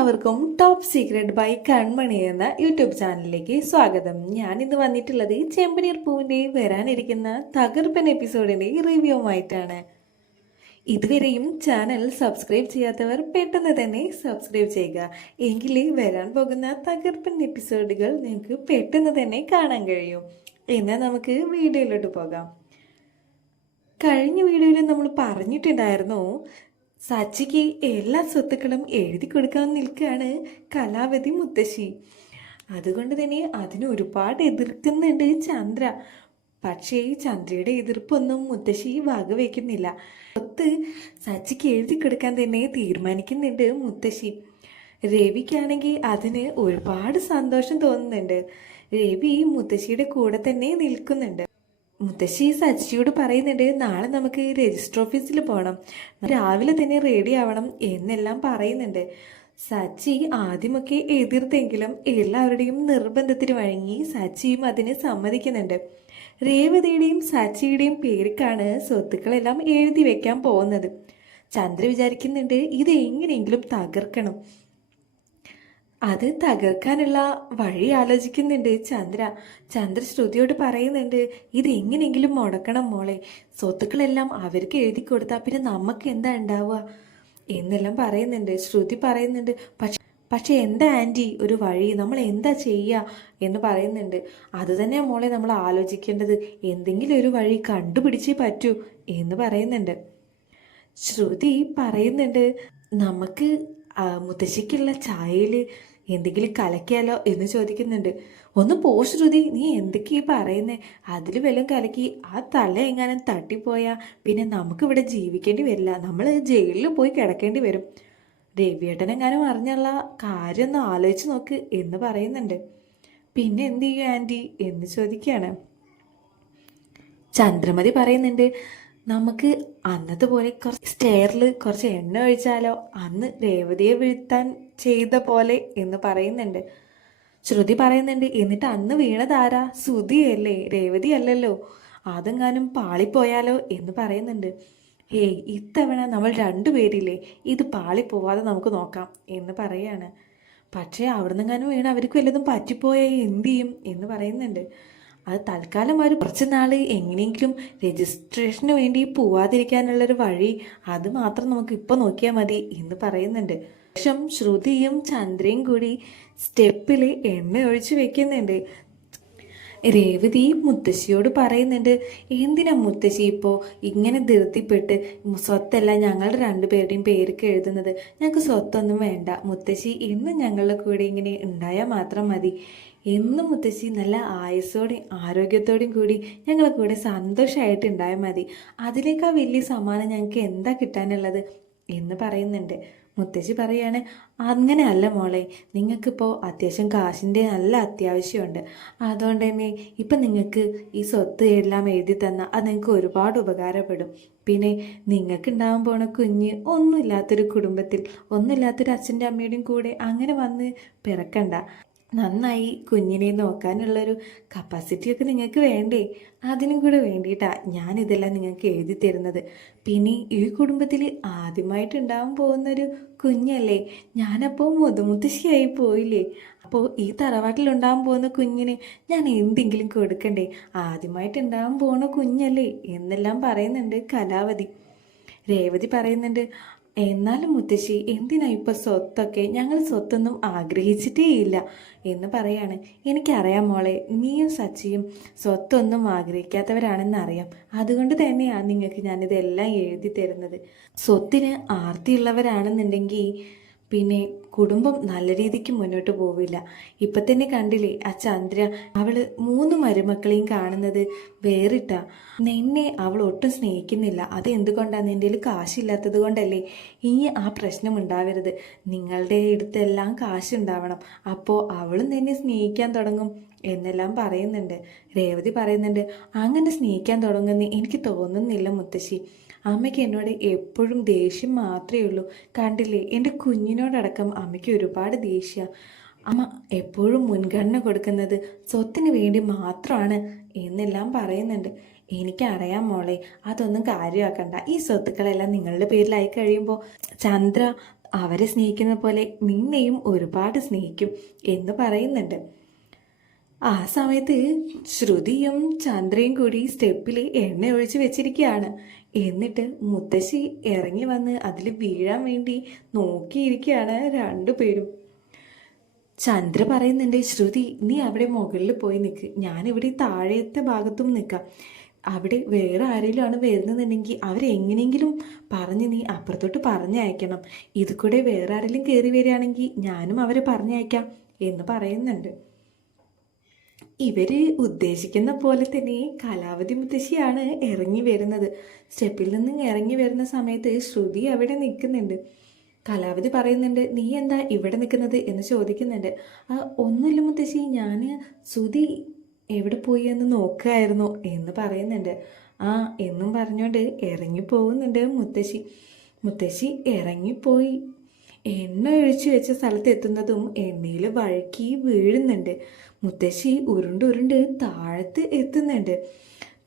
എല്ലാവർക്കും top secret by കൺമണി എന്ന YouTube ചാനലിലേക്ക് സ്വാഗതം. ഞാൻ ഇന്ന് വന്നിട്ടുള്ളത് ചെമ്പനീർ പൂവിന്റെ വരാനിരിക്കുന്ന തകർപ്പൻ എപ്പിസോഡിന്റെ റിവ്യൂവുമായിട്ടാണ്. ഇതുവരെയും ചാനൽ സബ്സ്ക്രൈബ് ചെയ്യാത്തവർ പെട്ടെന്ന് തന്നെ സബ്സ്ക്രൈബ് ചെയ്യുക. എങ്കിൽ വരാൻ പോകുന്ന തകർപ്പൻ എപ്പിസോഡുകൾ നിങ്ങൾക്ക് പെട്ടെന്ന് തന്നെ കാണാൻ കഴിയും. എന്നാൽ നമുക്ക് വീഡിയോയിലോട്ട് പോകാം. കഴിഞ്ഞ വീഡിയോയിൽ നമ്മൾ പറഞ്ഞിട്ടുണ്ടായിരുന്നു സച്ചിക്ക് എല്ലാ സ്വത്തുക്കളും എഴുതി കൊടുക്കാൻ നിൽക്കുകയാണ് കലാവതി മുത്തശ്ശി. അതുകൊണ്ട് തന്നെ അതിന് ഒരുപാട് എതിർക്കുന്നുണ്ട് ചന്ദ്ര. പക്ഷേ ചന്ദ്രയുടെ എതിർപ്പൊന്നും മുത്തശ്ശി വകവയ്ക്കുന്നില്ല സ്വത്ത് സച്ചിക്ക് എഴുതി കൊടുക്കാൻ തന്നെ തീരുമാനിക്കുന്നുണ്ട് മുത്തശ്ശി. രവിക്കാണെങ്കിൽ അതിന് ഒരുപാട് സന്തോഷം തോന്നുന്നുണ്ട്. രവി മുത്തശ്ശിയുടെ കൂടെ തന്നെ നിൽക്കുന്നുണ്ട്. മുത്തശ്ശി സച്ചിയോട് പറയുന്നുണ്ട് നാളെ നമുക്ക് രജിസ്റ്റർ ഓഫീസിൽ പോകണം രാവിലെ തന്നെ റെഡി ആവണം എന്നെല്ലാം പറയുന്നുണ്ട്. സച്ചി ആദ്യമൊക്കെ എതിർത്തെങ്കിലും എല്ലാവരുടെയും നിർബന്ധത്തിന് വഴങ്ങി സച്ചിയും അതിന് സമ്മതിക്കുന്നുണ്ട്. രേവതിയുടെയും സച്ചിയുടെയും പേർക്കാണ് സ്വത്തുക്കളെല്ലാം എഴുതി വെക്കാൻ പോകുന്നത്. ചന്ദ്ര വിചാരിക്കുന്നുണ്ട് ഇത് എങ്ങനെയെങ്കിലും തകർക്കണം. അത് തകർക്കാനുള്ള വഴി ആലോചിക്കുന്നുണ്ട് ചന്ദ്ര. ചന്ദ്ര ശ്രുതിയോട് പറയുന്നുണ്ട് ഇത് എങ്ങനെയെങ്കിലും മുടക്കണം മോളെ. സ്വത്തുക്കളെല്ലാം അവർക്ക് എഴുതി കൊടുത്താൽ പിന്നെ നമുക്ക് എന്താ ഉണ്ടാവുക? എന്നെല്ലാം പറയുന്നുണ്ട്. ശ്രുതി പറയുന്നുണ്ട് പക്ഷെ പക്ഷെ എന്താ ആന്റി ഒരു വഴി? നമ്മൾ എന്താ ചെയ്യുക എന്ന് പറയുന്നുണ്ട്. അത് തന്നെയാണ് മോളെ നമ്മൾ ആലോചിക്കേണ്ടത്. എന്തെങ്കിലും ഒരു വഴി കണ്ടുപിടിച്ചേ പറ്റൂ എന്ന് പറയുന്നുണ്ട്. ശ്രുതി പറയുന്നുണ്ട് നമുക്ക് മുത്തശ്ശിക്കുള്ള ചായയിൽ എന്തെങ്കിലും കലക്കിയാലോ എന്ന് ചോദിക്കുന്നുണ്ട്. ഒന്ന് പോ ശ്രുതി. നീ എന്തൊക്കെയാ പറയുന്നത് അതിൽ വല്ലതും കലക്കി ആ തല എങ്ങാനും തട്ടിപ്പോയാൽ പിന്നെ നമുക്കിവിടെ ജീവിക്കേണ്ടി വരില്ല. നമ്മൾ ജയിലിൽ പോയി കിടക്കേണ്ടി വരും. രവിയേട്ടൻ എങ്ങാനും അറിഞ്ഞുള്ള കാര്യം ഒന്ന് ആലോചിച്ച് നോക്ക് എന്ന് പറയുന്നുണ്ട്. പിന്നെ എന്ത് ചെയ്യും ആന്റി എന്ന് ചോദിക്കുകയാണ്. ചന്ദ്രമതി പറയുന്നുണ്ട് നമുക്ക് അന്നത്തെ പോലെ കുറച്ച് സ്റ്റെയറിൽ കുറച്ച് എണ്ണ ഒഴിച്ചാലോ? അന്ന് രേവതിയെ വീഴ്ത്താൻ ചെയ്ത പോലെ എന്ന് പറയുന്നുണ്ട്. ശ്രുതി പറയുന്നുണ്ട് എന്നിട്ട് അന്ന് വീണതാരാ സുധിയല്ലേ രേവതി അല്ലല്ലോ. അതെങ്ങാനും പാളിപ്പോയാലോ? എന്ന് പറയുന്നുണ്ട്. ഹേയ് ഇത്തവണ നമ്മൾ രണ്ടുപേരില്ലേ ഇത് പാളിപ്പോവാതെ നമുക്ക് നോക്കാം എന്ന് പറയാണ്. പക്ഷേ അവിടുന്നെങ്ങാനും വീണ് അവർക്ക് വല്ലതും പറ്റിപ്പോയാൽ എന്ത് ചെയ്യും എന്ന് പറയുന്നുണ്ട്. അത് തൽക്കാലം ഒരു കുറച്ച് നാൾ എങ്ങനെയെങ്കിലും രജിസ്ട്രേഷന് വേണ്ടി പോവാതിരിക്കാനുള്ളൊരു വഴി അത് മാത്രം നമുക്ക് ഇപ്പോൾ നോക്കിയാൽ മതി എന്ന് പറയുന്നുണ്ട്. ശേഷം ശ്രുതിയും ചന്ദ്രയും കൂടി സ്റ്റെപ്പിൽ എണ്ണ ഒഴിച്ചു വെക്കുന്നുണ്ട്. രേവതി മുത്തശ്ശിയോട് പറയുന്നുണ്ട് എന്തിനാ മുത്തശ്ശി ഇപ്പോൾ ഇങ്ങനെ ധൃതിപ്പെട്ട് സ്വത്തല്ല ഞങ്ങളുടെ രണ്ടുപേരുടെയും പേർക്ക് എഴുതുന്നത്? ഞങ്ങൾക്ക് സ്വത്തൊന്നും വേണ്ട. മുത്തശ്ശി എന്നും ഞങ്ങളുടെ കൂടെ ഇങ്ങനെ ഉണ്ടായാൽ മാത്രം മതി. എന്നും മുത്തശ്ശി നല്ല ആയുസ്സോടെയും ആരോഗ്യത്തോടെയും കൂടി ഞങ്ങളെ കൂടെ സന്തോഷമായിട്ട് ഉണ്ടായാൽ മതി. അതിലേക്കാ വലിയ സമ്മാനം ഞങ്ങൾക്ക് എന്താ കിട്ടാനുള്ളത്? എന്ന് പറയുന്നുണ്ട്. മുത്തശ്ശി പറയാണ് അങ്ങനെ അല്ല മോളെ നിങ്ങൾക്കിപ്പോൾ അത്യാവശ്യം കാശിന്റെ നല്ല അത്യാവശ്യമുണ്ട്. അതുകൊണ്ട് തന്നെ ഇപ്പം നിങ്ങൾക്ക് ഈ സ്വത്ത് എല്ലാം എഴുതി തന്നാൽ അത് നിങ്ങൾക്ക് ഒരുപാട് ഉപകാരപ്പെടും. പിന്നെ നിങ്ങൾക്ക് ഉണ്ടാകാൻ പോണ കുഞ്ഞ് ഒന്നുമില്ലാത്തൊരു കുടുംബത്തിൽ ഒന്നുമില്ലാത്തൊരു അച്ഛന്റെ അമ്മയുടെയും കൂടെ അങ്ങനെ വന്ന് പിറക്കണ്ട. നന്നായി കുഞ്ഞിനെ നോക്കാനുള്ളൊരു കപ്പാസിറ്റിയൊക്കെ നിങ്ങൾക്ക് വേണ്ടേ? അതിനും കൂടെ വേണ്ടിയിട്ടാണ് ഞാനിതെല്ലാം നിങ്ങൾക്ക് എഴുതി തരുന്നത്. പിന്നെ ഈ കുടുംബത്തിൽ ആദ്യമായിട്ട് ഉണ്ടാവാൻ പോകുന്നൊരു കുഞ്ഞല്ലേ? ഞാനപ്പോൾ മുതുമുത്തശ്ശിയായി പോയില്ലേ? അപ്പോൾ ഈ തറവാട്ടിൽ ഉണ്ടാകാൻ പോകുന്ന കുഞ്ഞിന് ഞാൻ എന്തെങ്കിലും കൊടുക്കണ്ടേ? ആദ്യമായിട്ട് ഉണ്ടാകാൻ പോകുന്ന കുഞ്ഞല്ലേ? എന്നെല്ലാം പറയുന്നുണ്ട് കലാവതി. രേവതി പറയുന്നുണ്ട് എന്നാലും മുത്തശ്ശി എന്തിനാ ഇപ്പൊ സ്വത്തൊക്കെ ഞങ്ങൾ സ്വത്തൊന്നും ആഗ്രഹിച്ചിട്ടേ ഇല്ല? എന്ന് പറയാണ്. എനിക്കറിയാം മോളെ നീയും സച്ചിയും സ്വത്തൊന്നും ആഗ്രഹിക്കാത്തവരാണെന്ന് അറിയാം അതുകൊണ്ട് തന്നെയാണ് നിങ്ങൾക്ക് ഞാനിതെല്ലാം എഴുതി തരുന്നത് സ്വത്തിന് ആർത്തിയുള്ളവരാണെന്നുണ്ടെങ്കിൽ പിന്നെ കുടുംബം നല്ല രീതിക്ക് മുന്നോട്ട് പോവില്ല. ഇപ്പം തന്നെ കണ്ടില്ലേ ആ ചന്ദ്ര അവൾ മൂന്ന് മരുമക്കളെയും കാണുന്നത് വേറിട്ട. നിന്നെ അവൾ ഒട്ടും സ്നേഹിക്കുന്നില്ല. അത് എന്തുകൊണ്ടാണ് നിന്റെ കാശില്ലാത്തത് കൊണ്ടല്ലേ ഇനി ആ പ്രശ്നം ഉണ്ടാവരുത്? നിങ്ങളുടെ അടുത്തെല്ലാം കാശുണ്ടാവണം. അപ്പോൾ അവളും നിന്നെ സ്നേഹിക്കാൻ തുടങ്ങും എന്നെല്ലാം പറയുന്നുണ്ട്. രേവതി പറയുന്നുണ്ട് അങ്ങനെ സ്നേഹിക്കാൻ തുടങ്ങുമെന്ന് എനിക്ക് തോന്നുന്നില്ല മുത്തശ്ശി. അമ്മയ്ക്ക് എന്നോട് എപ്പോഴും ദേഷ്യം മാത്രമേ ഉള്ളൂ. കണ്ടില്ലേ എന്റെ കുഞ്ഞിനോടടക്കം അമ്മയ്ക്ക് ഒരുപാട് ദേഷ്യ. അമ്മ എപ്പോഴും മുൻഗണന കൊടുക്കുന്നത് സ്വത്തിന് വേണ്ടി മാത്രമാണ് എന്നെല്ലാം പറയുന്നുണ്ട്. എനിക്കറിയാം മോളെ അതൊന്നും കാര്യമാക്കണ്ട. ഈ സ്വത്തുക്കളെല്ലാം നിങ്ങളുടെ പേരിലായി കഴിയുമ്പോൾ ചന്ദ്ര അവരെ സ്നേഹിക്കുന്ന പോലെ നിന്നെയും ഒരുപാട് സ്നേഹിക്കും എന്ന് പറയുന്നുണ്ട്. ആ സമയത്ത് ശ്രുതിയും ചന്ദ്രയും കൂടി സ്റ്റെപ്പിൽ എണ്ണ ഒഴിച്ച് വെച്ചിരിക്കുകയാണ്. എന്നിട്ട് മുത്തശ്ശി ഇറങ്ങി വന്ന് അതിൽ വീഴാൻ വേണ്ടി നോക്കിയിരിക്കുകയാണ് രണ്ടുപേരും ചന്ദ്ര പറയുന്നുണ്ട് ശ്രുതി നീ അവിടെ മുകളിൽ പോയി നിൽക്ക് ഞാനിവിടെ താഴത്തെ ഭാഗത്തും നിൽക്കാം അവിടെ വേറെ ആരെങ്കിലും ആണ് വരുന്നതെന്നുണ്ടെങ്കിൽ അവരെങ്ങനെയെങ്കിലും പറഞ്ഞ് നീ അപ്പുറത്തോട്ട് പറഞ്ഞയക്കണം. ഇത് കൂടെ വേറെ ആരെങ്കിലും കയറി വരികയാണെങ്കിൽ ഞാനും അവരെ പറഞ്ഞയക്കാം എന്ന് പറയുന്നുണ്ട്. ഇവർ ഉദ്ദേശിക്കുന്ന പോലെ തന്നെ കലാവതി മുത്തശ്ശിയാണ് ഇറങ്ങി വരുന്നത്. സ്റ്റെപ്പിൽ നിന്ന് ഇറങ്ങി വരുന്ന സമയത്ത് ശ്രുതി അവിടെ നിൽക്കുന്നുണ്ട്. കലാവതി പറയുന്നുണ്ട് നീ എന്താ ഇവിടെ നിൽക്കുന്നത്? എന്ന് ചോദിക്കുന്നുണ്ട്. ആ ഒന്നുമില്ല മുത്തശ്ശി ഞാൻ ശ്രുതി എവിടെ പോയി എന്ന് നോക്കുകയായിരുന്നു എന്ന് പറയുന്നുണ്ട്. ആ എന്നും പറഞ്ഞുകൊണ്ട് ഇറങ്ങി പോകുന്നുണ്ട് മുത്തശ്ശി. മുത്തശ്ശി ഇറങ്ങിപ്പോയി എണ്ണ ഒഴിച്ചു വെച്ച സ്ഥലത്ത് എത്തുന്നതും എണ്ണയിൽ വഴുക്കി വീഴുന്നുണ്ട്. മുത്തശ്ശി ഉരുണ്ട് താഴത്ത് എത്തുന്നുണ്ട്.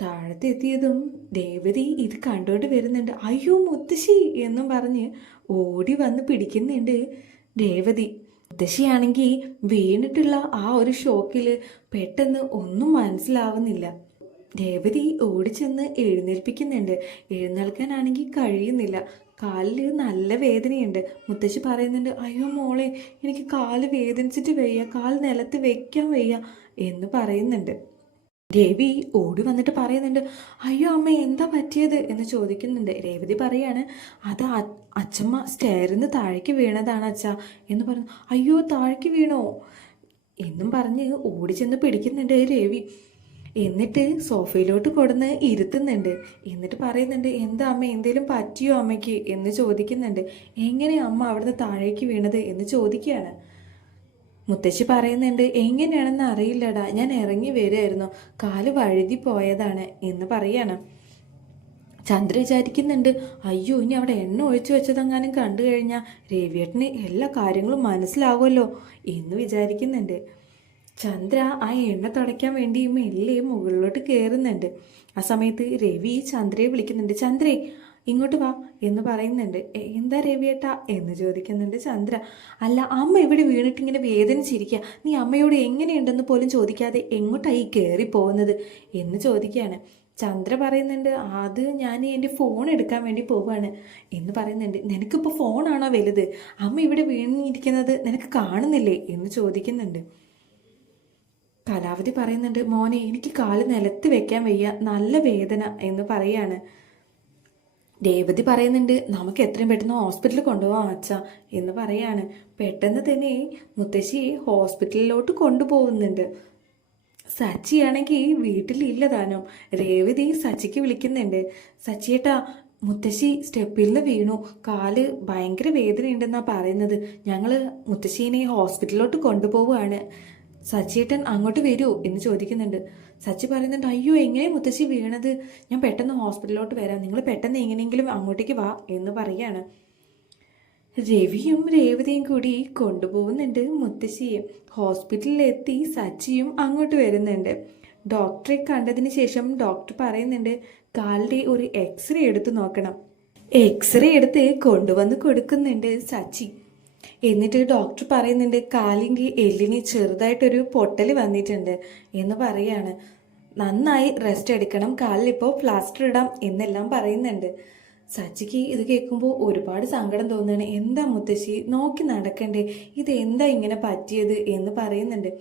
താഴത്ത് എത്തിയതും ദേവതി ഇത് കണ്ടുകൊണ്ട് വരുന്നുണ്ട്. അയ്യോ മുത്തശ്ശി എന്നും പറഞ്ഞ് ഓടി വന്ന് പിടിക്കുന്നുണ്ട് രേവതി മുത്തശ്ശിയാണെങ്കിൽ വീണിട്ടുള്ള ആ ഒരു ഷോക്കിൽ പെട്ടെന്ന് ഒന്നും മനസ്സിലാവുന്നില്ല. രേവതി ഓടിച്ചെന്ന് എഴുന്നേൽപ്പിക്കുന്നുണ്ട്. എഴുന്നേൽക്കാനാണെങ്കിൽ കഴിയുന്നില്ല. കാലിൽ നല്ല വേദനയുണ്ട്. മുത്തശ്ശി പറയുന്നുണ്ട് അയ്യോ മോളെ എനിക്ക് കാൽ വേദനിച്ചിട്ട് വയ്യ കാൽ നിലത്ത് വെക്കാൻ വയ്യ എന്ന് പറയുന്നുണ്ട്. രവി ഓടി വന്നിട്ട് പറയുന്നുണ്ട് അയ്യോ അമ്മ എന്താ പറ്റിയത്? എന്ന് ചോദിക്കുന്നുണ്ട്. രേവതി പറയാണ് അത് അച്ഛമ്മ സ്റ്റെയറിന്ന് താഴേക്ക് വീണതാണ് അച്ഛ എന്ന് പറഞ്ഞു അയ്യോ താഴേക്ക് വീണോ? എന്നും പറഞ്ഞ് ഓടി ചെന്ന് പിടിക്കുന്നുണ്ട് രവി. എന്നിട്ട് സോഫയിലോട്ട് കൊടുന്ന് ഇരുത്തുന്നുണ്ട്. എന്നിട്ട് പറയുന്നുണ്ട് എന്താ അമ്മ എന്തേലും പറ്റിയോ അമ്മയ്ക്ക്? എന്ന് ചോദിക്കുന്നുണ്ട്. എങ്ങനെ അമ്മ അവിടുന്ന് താഴേക്ക് വീണത്? എന്ന് ചോദിക്കുകയാണ്. മുത്തശ്ശി പറയുന്നുണ്ട് എങ്ങനെയാണെന്ന് അറിയില്ലടാ ഞാൻ ഇറങ്ങി വരുമായിരുന്നു കാൽ വഴുതി പോയതാണ് എന്ന് പറയാണ്. ചന്ദ്ര വിചാരിക്കുന്നുണ്ട് അയ്യോ ഇനി അവിടെ എണ്ണ ഒഴിച്ചു വെച്ചതെങ്ങാനും കണ്ടു കഴിഞ്ഞാൽ രവിയേട്ടന് എല്ലാ കാര്യങ്ങളും മനസ്സിലാവുമല്ലോ എന്ന് വിചാരിക്കുന്നുണ്ട്. ചന്ദ്ര ആ എണ്ണ തുടയ്ക്കാൻ വേണ്ടി മെല്ലെ മുകളിലോട്ട് കയറുന്നുണ്ട് ആ സമയത്ത് രവി ചന്ദ്രയെ വിളിക്കുന്നുണ്ട്. ചന്ദ്രേ ഇങ്ങോട്ട് വാ എന്ന് പറയുന്നുണ്ട്. എന്താ രവിയേട്ടാ എന്ന് ചോദിക്കുന്നുണ്ട് ചന്ദ്ര. അല്ല അമ്മ ഇവിടെ വീണിട്ട് ഇങ്ങനെ വേദനിച്ചിരിക്കുക നീ അമ്മയോട് എങ്ങനെയുണ്ടെന്ന് പോലും ചോദിക്കാതെ എങ്ങോട്ടായി കയറി പോകുന്നത്? എന്ന് ചോദിക്കുകയാണ്. ചന്ദ്ര പറയുന്നുണ്ട് അത് ഞാൻ എന്റെ ഫോൺ എടുക്കാൻ വേണ്ടി പോവാണ് എന്ന് പറയുന്നുണ്ട് നിനക്കിപ്പോൾ ഫോണാണോ വലുത്? അമ്മ ഇവിടെ വീണിരിക്കുന്നത് നിനക്ക് കാണുന്നില്ലേ? എന്ന് ചോദിക്കുന്നുണ്ട്. കലാവതി പറയുന്നുണ്ട് മോനെ എനിക്ക് കാൽ നിലത്ത് വെക്കാൻ വയ്യ നല്ല വേദന എന്ന് പറയാണ്. രേവതി പറയുന്നുണ്ട് നമുക്ക് എത്രയും പെട്ടെന്ന് ഹോസ്പിറ്റലിൽ കൊണ്ടുപോകാം അച്ഛ എന്ന് പറയാണ്. പെട്ടെന്ന് തന്നെ മുത്തശ്ശി ഹോസ്പിറ്റലിലോട്ട് കൊണ്ടുപോകുന്നുണ്ട്. സച്ചിയാണെങ്കിൽ വീട്ടിലില്ല താനും. രേവതി സച്ചിക്ക് വിളിക്കുന്നുണ്ട് സച്ചിയേട്ടാ മുത്തശ്ശി സ്റ്റെപ്പിൽ നിന്ന് വീണു. കാൽ ഭയങ്കര വേദനയുണ്ടെന്നാണ് പറയുന്നത്. ഞങ്ങൾ മുത്തശ്ശീനെ ഹോസ്പിറ്റലിലോട്ട് കൊണ്ടുപോവുകയാണ്. സച്ചിയേട്ടൻ അങ്ങോട്ട് വരുമോ എന്ന് ചോദിക്കുന്നുണ്ട്. സച്ചി പറയുന്നുണ്ട് അയ്യോ എങ്ങനെ മുത്തശ്ശി വീണത്? ഞാൻ പെട്ടെന്ന് ഹോസ്പിറ്റലിലോട്ട് വരാം. നിങ്ങൾ പെട്ടെന്ന് എങ്ങനെയെങ്കിലും അങ്ങോട്ടേക്ക് വാ എന്ന് പറയാണ്. രവിയും രേവതിയും കൂടി കൊണ്ടുപോകുന്നുണ്ട് മുത്തശ്ശിയെ. ഹോസ്പിറ്റലിലെത്തി സച്ചിയും അങ്ങോട്ട് വരുന്നുണ്ട്. ഡോക്ടറെ കണ്ടതിന് ശേഷം ഡോക്ടർ പറയുന്നുണ്ട് കാലിന്റെ ഒരു എക്സ്റേ എടുത്ത് നോക്കണം. എക്സ്റേ എടുത്ത് കൊണ്ടുവന്ന് കൊടുക്കുന്നുണ്ട് സച്ചി. എന്നിട്ട് ഡോക്ടർ പറയുന്നുണ്ട് കാലിന്റെ എല്ലിന് ചെറുതായിട്ടൊരു പൊട്ടൽ വന്നിട്ടുണ്ട് എന്ന് പറയാണ്. നന്നായി റെസ്റ്റ് എടുക്കണം കാലിലിപ്പോൾ പ്ലാസ്റ്റർ ഇടാം എന്നെല്ലാം പറയുന്നുണ്ട്. സച്ചിക്ക് ഇത് കേൾക്കുമ്പോൾ ഒരുപാട് സങ്കടം തോന്നുകയാണ്. എന്താ മുത്തശ്ശി? നോക്കി നടക്കണ്ടേ. ഇത് എന്താ ഇങ്ങനെ പറ്റിയത് എന്ന് പറയുന്നുണ്ട്.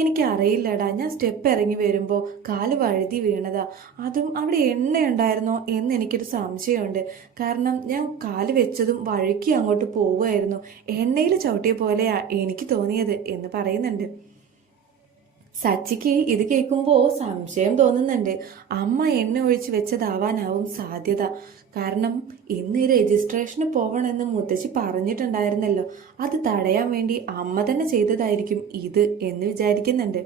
എനിക്ക് അറിയില്ലടാ ഞാൻ സ്റ്റെപ്പ് ഇറങ്ങി വരുമ്പോൾ കാൽ വഴുതി വീണതാ. അതും അവിടെ എണ്ണ ഉണ്ടായിരുന്നോ എന്ന് എനിക്കൊരു സംശയമുണ്ട്. കാരണം ഞാൻ കാൽ വെച്ചതും വഴുക്കി അങ്ങോട്ട് പോവുമായിരുന്നു എണ്ണയിൽ ചവിട്ടിയ പോലെയാ എനിക്ക് തോന്നിയത് എന്ന് പറയുന്നുണ്ട്. സച്ചിക്ക് ഇത് കേൾക്കുമ്പോൾ സംശയം തോന്നുന്നുണ്ട്. അമ്മ എണ്ണ ഒഴിച്ച് വെച്ചതാവാനാവും സാധ്യത. കാരണം ഇന്ന് ഈ രജിസ്ട്രേഷന് പോകണമെന്ന് മുത്തശ്ശി പറഞ്ഞിട്ടുണ്ടായിരുന്നല്ലോ. അത് തടയാൻ വേണ്ടി അമ്മ തന്നെ ചെയ്തതായിരിക്കും ഇത് എന്ന് വിചാരിക്കുന്നുണ്ട്.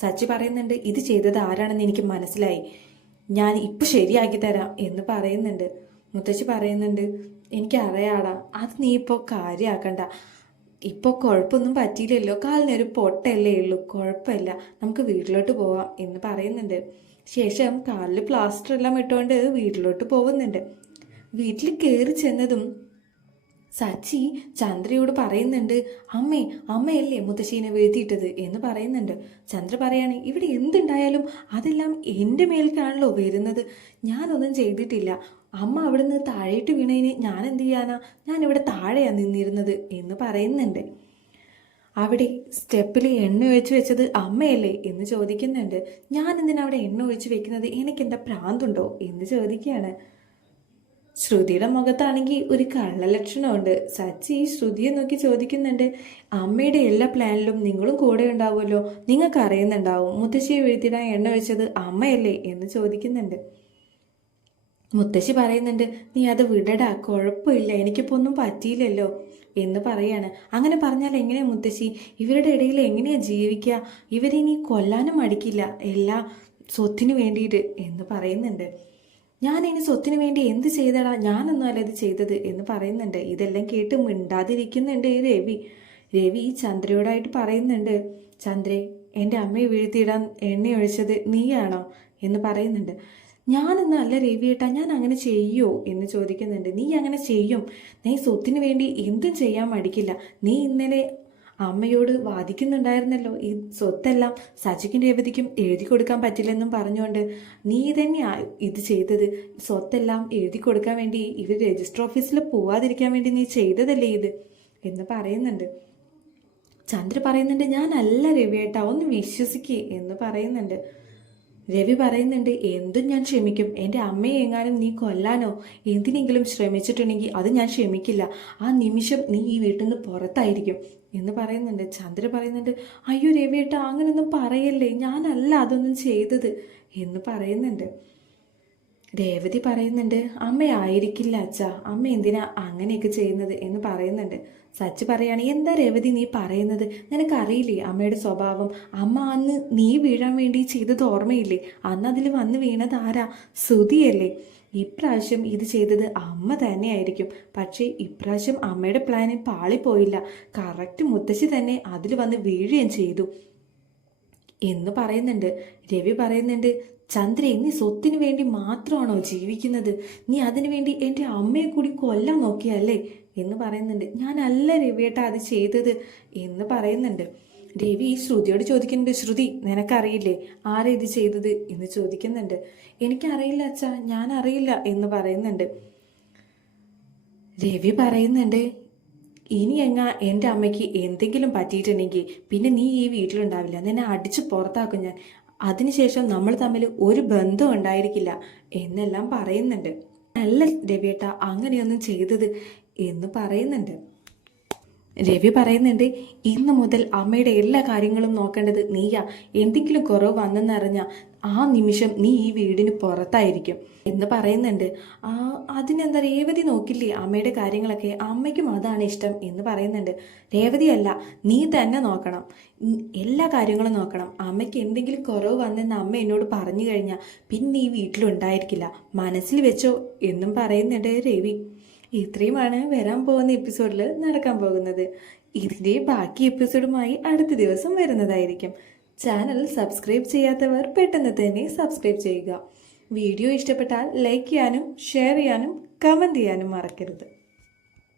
സച്ചി പറയുന്നുണ്ട് ഇത് ചെയ്തത് ആരാണെന്ന് എനിക്ക് മനസ്സിലായി. ഞാൻ ഇപ്പം ശരിയാക്കി തരാം എന്ന് പറയുന്നുണ്ട്. മുത്തശ്ശി പറയുന്നുണ്ട് എനിക്കറിയാടാ അത് നീ ഇപ്പോൾ കാര്യമാക്കണ്ട ഇപ്പോൾ കുഴപ്പമൊന്നും പറ്റിയില്ലല്ലോ. കാലിനൊരു പൊട്ടല്ലേ ഉള്ളൂ. കുഴപ്പമില്ല നമുക്ക് വീട്ടിലോട്ട് പോവാം എന്ന് പറയുന്നുണ്ട്. ശേഷം കാലിൽ പ്ലാസ്റ്റർ എല്ലാം ഇട്ടുകൊണ്ട് വീട്ടിലോട്ട് പോകുന്നുണ്ട്. വീട്ടിൽ കയറി ചെന്നതും സച്ചി ചന്ദ്രയോട് പറയുന്നുണ്ട് അമ്മേ അമ്മയല്ലേ മുത്തശ്ശീനെ വീഴ്ത്തിയിട്ടത്? എന്ന് പറയുന്നുണ്ട്. ചന്ദ്ര പറയാണ് ഇവിടെ എന്തുണ്ടായാലും അതെല്ലാം എന്റെ മേൽക്കാണല്ലോ വരുന്നത്. ഞാനൊന്നും ചെയ്തിട്ടില്ല. അമ്മ അവിടുന്ന് താഴേട്ട് വീണതിന് ഞാൻ എന്ത് ചെയ്യാനാ? ഞാൻ ഇവിടെ താഴെയാണ് നിന്നിരുന്നത് എന്ന് പറയുന്നുണ്ട്. അവിടെ സ്റ്റെപ്പിൽ എണ്ണ ഒഴിച്ച് വെച്ചത് അമ്മയല്ലേ എന്ന് ചോദിക്കുന്നുണ്ട്. ഞാൻ എന്തിനാ അവിടെ എണ്ണ ഒഴിച്ച് വെക്കുന്നത്? എനിക്ക് എന്താ പ്രാന്തുണ്ടോ എന്ന് ചോദിക്കുകയാണ്. ശ്രുതിയുടെ മുഖത്താണെങ്കിൽ ഒരു കള്ളലക്ഷണമുണ്ട്. സച്ചി ശ്രുതിയെ നോക്കി ചോദിക്കുന്നുണ്ട്. അമ്മയുടെ എല്ലാ പ്ലാനിലും നിങ്ങളും കൂടെ ഉണ്ടാവുമല്ലോ. നിങ്ങൾക്ക് അറിയുന്നുണ്ടാവും മുത്തശ്ശിയെ വീഴ്ത്തിടാൻ എണ്ണ വെച്ചത് അമ്മയല്ലേ എന്ന് ചോദിക്കുന്നുണ്ട്. മുത്തശ്ശി പറയുന്നുണ്ട് നീ അത് വിടടാ കുഴപ്പമില്ല എനിക്കിപ്പോൾ ഒന്നും പറ്റിയില്ലല്ലോ എന്ന് പറയാണ്. അങ്ങനെ പറഞ്ഞാൽ എങ്ങനെയാ മുത്തശ്ശി? ഇവരുടെ ഇടയിൽ എങ്ങനെയാ ജീവിക്കുക? ഇവരിനി കൊല്ലാനും മടിക്കില്ല എല്ലാ സ്വത്തിനു വേണ്ടിയിട്ട് എന്ന് പറയുന്നുണ്ട്. ഞാൻ ഇനി സ്വത്തിന് വേണ്ടി എന്ത് ചെയ്തടാ? ഞാനൊന്നും അല്ല ഇത് ചെയ്തത് എന്ന് പറയുന്നുണ്ട്. ഇതെല്ലാം കേട്ട് മിണ്ടാതിരിക്കുന്നുണ്ട് ഈ രവി രവി ചന്ദ്രയോടായിട്ട് പറയുന്നുണ്ട് ചന്ദ്രേ എന്റെ അമ്മയെ വീഴ്ത്തിയിടാൻ എണ്ണയൊഴിച്ചത് നീയാണോ? എന്ന് പറയുന്നുണ്ട്. ഞാനൊന്നും അല്ല രവിയേട്ടാ ഞാൻ അങ്ങനെ ചെയ്യോ എന്ന് ചോദിക്കുന്നുണ്ട്. നീ അങ്ങനെ ചെയ്യും. നീ സ്വത്തിന് വേണ്ടി എന്തും ചെയ്യാൻ മടിക്കില്ല. നീ ഇന്നലെ അമ്മയോട് വാദിക്കുന്നുണ്ടായിരുന്നല്ലോ. ഈ സ്വത്തെല്ലാം സച്ചിക്കും രേവതിക്കും എഴുതി കൊടുക്കാൻ പറ്റില്ലെന്നും പറഞ്ഞുകൊണ്ട് നീ തന്നെയാ ഇത് ചെയ്തത്. സ്വത്തെല്ലാം എഴുതി കൊടുക്കാൻ വേണ്ടി ഇവർ രജിസ്റ്റർ ഓഫീസിൽ പോവാതിരിക്കാൻ വേണ്ടി നീ ചെയ്തതല്ലേ ഇത്? എന്ന് പറയുന്നുണ്ട്. ചന്ദ്ര പറയുന്നുണ്ട് ഞാനല്ല രവിയേട്ടാ ഒന്ന് വിശ്വസിക്കേ എന്ന് പറയുന്നുണ്ട്. രവി പറയുന്നുണ്ട് എന്തും ഞാൻ ക്ഷമിക്കും. എന്റെ അമ്മയെ എങ്ങാനും നീ കൊല്ലാനോ എന്തിനെങ്കിലും ശ്രമിച്ചിട്ടുണ്ടെങ്കിൽ അത് ഞാൻ ക്ഷമിക്കില്ല. ആ നിമിഷം നീ ഈ വീട്ടിൽ നിന്ന് പുറത്തായിരിക്കും. എന്ന് പറയുന്നുണ്ട്. ചന്ദ്ര പറയുന്നുണ്ട് അയ്യോ രവിയേട്ട അങ്ങനെയൊന്നും പറയല്ലേ? ഞാനല്ല അതൊന്നും ചെയ്തത്. എന്ന് പറയുന്നുണ്ട്. രേവതി പറയുന്നുണ്ട് അമ്മയായിരിക്കില്ല അച്ഛ അമ്മ എന്തിനാ അങ്ങനെയൊക്കെ ചെയ്യുന്നത്? എന്ന് പറയുന്നുണ്ട്. സച്ച് പറയാണ് എന്താ രേവതി നീ പറയുന്നത്? നിനക്കറിയില്ലേ അമ്മയുടെ സ്വഭാവം? അമ്മ അന്ന് നീ വീഴാൻ വേണ്ടി ചെയ്തത് ഓർമ്മയില്ലേ? അന്ന് അതിൽ വന്ന് വീണത് ആരാ? സുതിയല്ലേ ഇപ്രാവശ്യം ഇത് ചെയ്തത് അമ്മ തന്നെയായിരിക്കും. പക്ഷേ ഇപ്രാവശ്യം അമ്മയുടെ പ്ലാന് പാളിപ്പോയില്ല. കറക്റ്റ് മുത്തശ്ശി തന്നെ അതിൽ വന്ന് വീഴുകയും ചെയ്തു. എന്ന് പറയുന്നുണ്ട്. രവി പറയുന്നുണ്ട് ചന്ദ്രേ നീ സ്വത്തിന് വേണ്ടി മാത്രമാണോ ജീവിക്കുന്നത്? നീ അതിനു വേണ്ടി എന്റെ അമ്മയെ കൂടി കൊല്ലാൻ നോക്കിയല്ലേ എന്ന് പറയുന്നുണ്ട്. ഞാനല്ല രവിയേട്ട അത് ചെയ്തത് എന്ന് പറയുന്നുണ്ട്. രവി ശ്രുതിയോട് ചോദിക്കുന്നുണ്ട് ശ്രുതി നിനക്കറിയില്ലേ ആരാ ഇത് ചെയ്തത്? എന്ന് ചോദിക്കുന്നുണ്ട്. എനിക്കറിയില്ല അച്ഛാ ഞാൻ അറിയില്ല എന്ന് പറയുന്നുണ്ട്. രവി പറയുന്നുണ്ട് ഇനി എങ്ങാ എന്റെ അമ്മയ്ക്ക് എന്തെങ്കിലും പറ്റിയിട്ടുണ്ടെങ്കിൽ പിന്നെ നീ ഈ വീട്ടിലുണ്ടാവില്ല. നിന്നെ അടിച്ച് പുറത്താക്കും ഞാൻ. അതിനുശേഷം നമ്മൾ തമ്മിൽ ഒരു ബന്ധം ഉണ്ടായിരിക്കില്ല എന്നെല്ലാം പറയുന്നുണ്ട്. അല്ല രവിയേട്ട അങ്ങനെയൊന്നും ചെയ്തത് എന്ന് പറയുന്നുണ്ട്. രവി പറയുന്നുണ്ട് ഇന്ന് മുതൽ അമ്മയുടെ എല്ലാ കാര്യങ്ങളും നോക്കേണ്ടത് നീയാ. എന്തെങ്കിലും കുറവ് വന്നെന്നറിഞ്ഞ ആ നിമിഷം നീ ഈ വീടിന് പുറത്തായിരിക്കും എന്ന് പറയുന്നുണ്ട്. ആ അതിനെന്താ രേവതി നോക്കില്ലേ? അമ്മയുടെ കാര്യങ്ങളൊക്കെ അമ്മയ്ക്കും അതാണ് ഇഷ്ടം എന്ന് പറയുന്നുണ്ട്. രേവതിയല്ല നീ തന്നെ നോക്കണം. എല്ലാ കാര്യങ്ങളും നോക്കണം. അമ്മയ്ക്ക് എന്തെങ്കിലും കുറവ് വന്നെന്ന് അമ്മ എന്നോട് പറഞ്ഞു കഴിഞ്ഞാൽ പിന്നെ ഈ വീട്ടിലുണ്ടായിരിക്കില്ല. മനസ്സിൽ വെച്ചോ എന്നും പറയുന്നുണ്ട് രവി. ഇത്രയുമാണ് വരാൻ പോകുന്ന എപ്പിസോഡിൽ നടക്കാൻ പോകുന്നത്. ഇതിന്റെ ബാക്കി എപ്പിസോഡുമായി അടുത്ത ദിവസം വരുന്നതായിരിക്കും. ചാനൽ സബ്സ്ക്രൈബ് ചെയ്യാത്തവർ പെട്ടെന്ന് തന്നെ സബ്സ്ക്രൈബ് ചെയ്യുക. വീഡിയോ ഇഷ്ടപ്പെട്ടാൽ ലൈക്ക് ചെയ്യാനും ഷെയർ ചെയ്യാനും കമന്റ് ചെയ്യാനും മറക്കരുത്.